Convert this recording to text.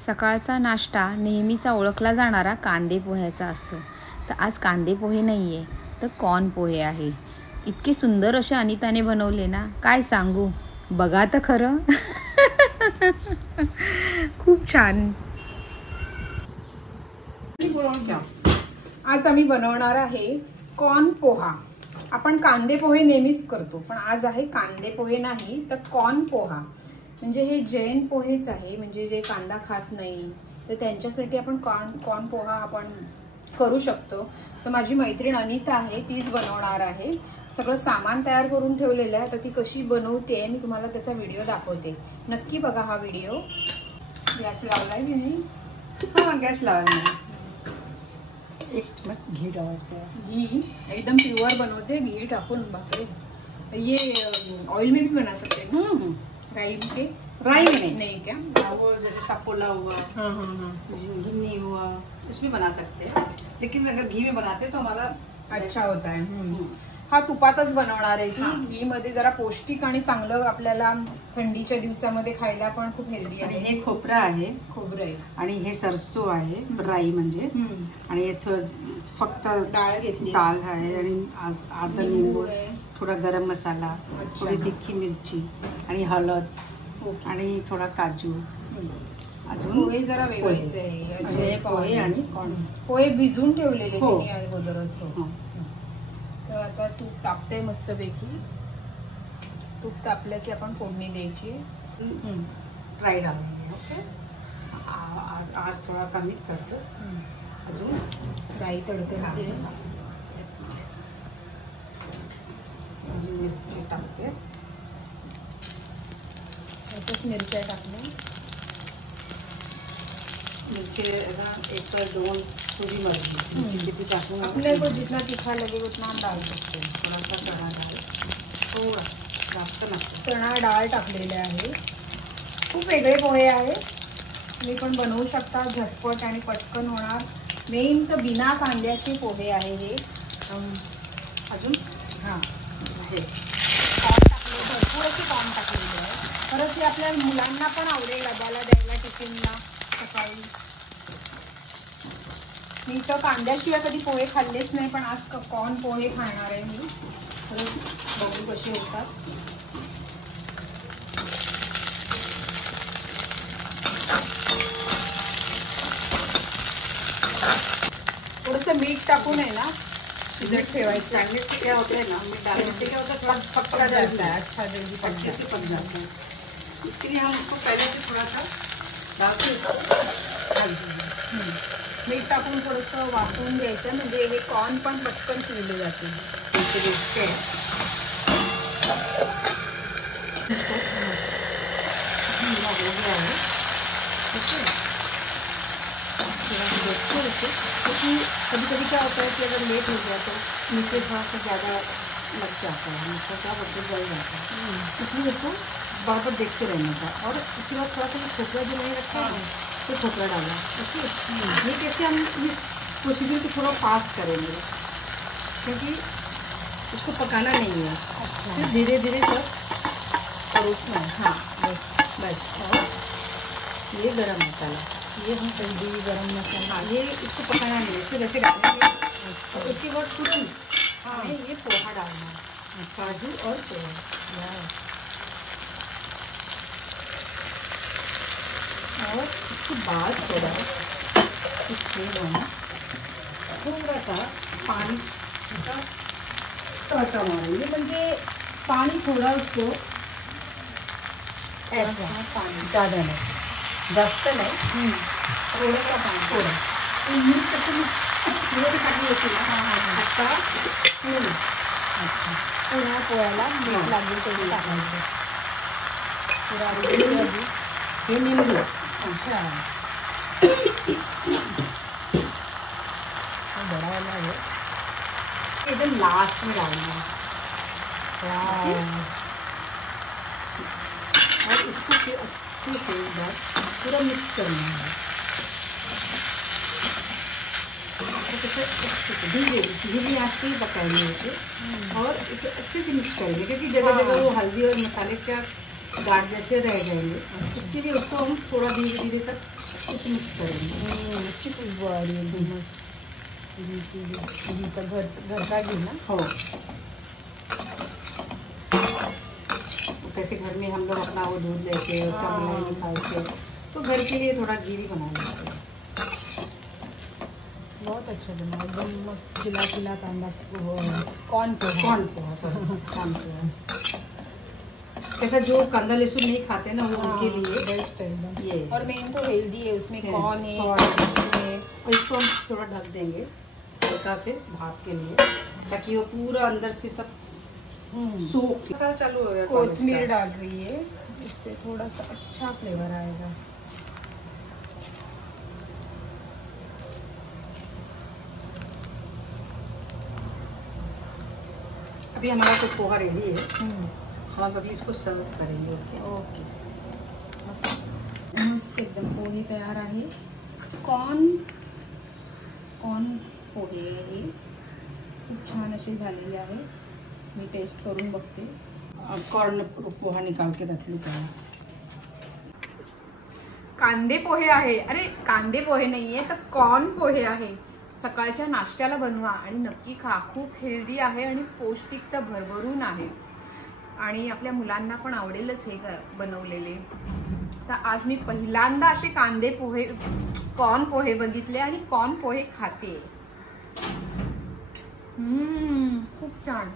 सकाळचा नाश्ता नेहमीचा ओळखला जाणारा कांदे पोह्याचा असतो. तर आज कांदे पोहे नाही आहे, तर कॉर्न पोहे आहे. इतके सुंदर असे अनिताने बनवले ना, काय सांगू. बघा तर खरं. खूप छान. आज आम्ही बनवणार आहे कॉर्न पोहा. आपण कांदे पोहे नेहमीच करतो, पण आज आहे कांदे पोहे नाही तर कॉर्न पोहा. म्हणजे हे जैन पोहेच आहे, म्हणजे जे कांदा खात नाही तर त्यांच्यासाठी आपण कॉर्न पोहा आपण करू शकतो. तर माझी मैत्रीण अनिता आहे, तीच बनवणार आहे. सगळं सामान तयार करून ठेवलेलं आहे. तर ती कशी बनवते मी तुम्हाला त्याचा व्हिडिओ दाखवते. नक्की बघा हा व्हिडिओ. गॅस लावलाय की नाही? हा, गॅस लावलाय. एक चम्मच घी डालते. घी एकदम प्योर बनवते, घी टाकून. बापरे, ये ऑयल में भी बना सकते हैं. राई के राई में नहीं क्या? वो जैसे सापोला हुआ, गिन्नी हुआ, इसमें बना सकते हैं. लेकिन अगर घी में बनाते तो हमारा अच्छा होता है. हा तुपातच बनवणार आहे ती. घी मध्ये जरा पौष्टिक आणि चांगलं, आपल्याला थंडीच्या दिवसामध्ये खायला पण खूप हेल्दी आहे. हे खोबरं आहे, खोबरं आहे, आणि हे सरसो आहे, राई म्हणजे. आणि हे फक्त डाळ घेतली, डाळ आहे, आणि अर्धा लिंबू, थोडा गरम मसाला, थोडी तिखी मिरची आणि हळद, आणि थोडा काजू. अजून पोहे जरा वेगळेच आहे. पोहे आणि पोहे भिजून ठेवलेले अगोदरच. तर आता तूप तापते मस्तपैकी. तूप तापलं की आपण फोडणी द्यायची. राई डाळायची. ओके, आज थोडा कमीच करतो. अजून राई तडतडते. अजून मिरची टाकते. याच्यात मिरच्या टाकल्या. मिरची एक तर 2 थोड़ी मर्जी किती टाकून अपने को जितना तीखा लगे उतना हम डाल सकते हैं. थोडासा चणा डाळ, थोडा जास्त नसतं. चणा डाळ टाकलेले आहे. खूप वेगळे पोहे आहे. तुम्ही पण बनवू शकता, झटपट आणि पटकन होणार. मेन तर बिना कांद्याचे पोहे आहे हे. अजून हे कॉर्न टाकले, भरपूर असे कॉर्न टाकलेले आहे. खरंच हे आपल्या मुलांना पण आवडेल डब्याला द्यायला, टिफिनला सकाळी. मी तर कांद्याशिवाय कधी पोहे खाल्लेच नाही, पण आज कॉर्न पोहे खाणार आहे मी. खरंच बघू कसे होतात. थोडंसं मीठ टाकून आहे ना शिजत ठेवायचं. डालने से क्या होता है ना, मीठ डालने से क्या होता है, थोड़ा पक जाता है. अच्छा, जल्दी पक जाता है. इसके लिए हम उसको पहले से थोड़ा सा डालते. मीठ टाकून थोडंसं वाफवून घ्यायचं, म्हणजे हे कॉर्न पण पटकन शिजले जाते. क्योंकि कभी कभी क्या होता है कि अगर लेट हो गया तो नीचे थोड़ा सा ज़्यादा लग जाता है, थोड़ा बदल जल जाता है. इसलिए इसको बार बार देखते रहना था. और उसके बाद थोड़ा सा खोपरा जो नहीं रखा है तो खोपरा डाला. ओके, ये कैसे हम इस प्रोसीजर को थोड़ा फास्ट करेंगे, क्योंकि इसको पकाना नहीं है. फिर धीरे धीरे सब परोसना है. हाँ, बस. और ये गरम मसाला, ये हम हल्दी, गरम मसाला, ये इसको पकाना नहीं है, फिर ऐसे डालेंगे. और उसके बाद तुरंत ये पोहा डालना, काजू और पोहा. और उसके बाद थोड़ा सा पानी का तड़का मारेंगे. म्हणजे पानी थोड़ा उसको ऐसा, पानी ज़्यादा नहीं, जास्त नाही, थोडासा पाणी, थोडं. मीठ कसं टाकली होती ना आता. अच्छा, पुन्हा पोह्याला मीठ लागेल तेवढं टाकायचं. पुरा हे निंबू. अच्छा, बड़ा वाला है. एकदम लास्ट में डालना है. और इसको फिर अच्छे से बस पूरा मिक्स करना है. धीरे आंच पे पकाएंगे इसे. और इसे अच्छे से मिक्स करेंगे, क्योंकि जगह जगह वो हल्दी और मसाले का गाढ़ जैसे रह जाएंगे. इसके लिए उसको हम थोड़ा धीरे धीरे सब इसे मिक्स करेंगे। अच्छी खुशबू आ रही है एकदम मस्त। घी का घर का घी ना। हो, कैसे घर में हम लोग अपना वो दूध लेते हैं, उसका मलाई निकालते हैं, तो घर के लिए थोड़ा घी भी बना लेते हैं। बहुत अच्छा बना, एकदम मस्त खिला खिला कांदा corn poha. Corn poha, sorry corn poha. कैसा जो कांदा लहसुन नहीं खाते ना, वो उनके लिए बेस्ट है एकदम। ये और मेन तो हेल्दी है, उसमें कॉर्न है। और इसको हम थोड़ा ढक देंगे हल्का से भाप के लिए, ताकि वो पूरा अंदर से सब सूख। चालू हो गया। कोथिमीर डाल रही है, इससे थोड़ा सा अच्छा फ्लेवर आएगा। अभी हमारा तो पोहा रेडी है, हम अभी इसको सर्व करेंगे। ओके, मस्त एकदम पोहे तयार आहे। कॉर्न पोहे हे खूप छान असे झालेले आहे। मी टेस्ट करून बघते। कॉर्न पोहा निकाल के रख लू पहले। कांदे पोहे आहे। अरे कांदे पोहे नाहीये तर कॉर्न पोहे आहे। सकाळच्या नाश्त्याला बनवा आणि नक्की खा। खूप हेल्दी आहे आणि पौष्टिकता भरभरून आहे आणि आपल्या मुलांना पण आवडेलच हे बनवलेले। तर आज मी पहिल्यांदा असे कांदे पोहे कॉर्न पोहे बघितले आणि कॉर्न पोहे खाते। खूप छान।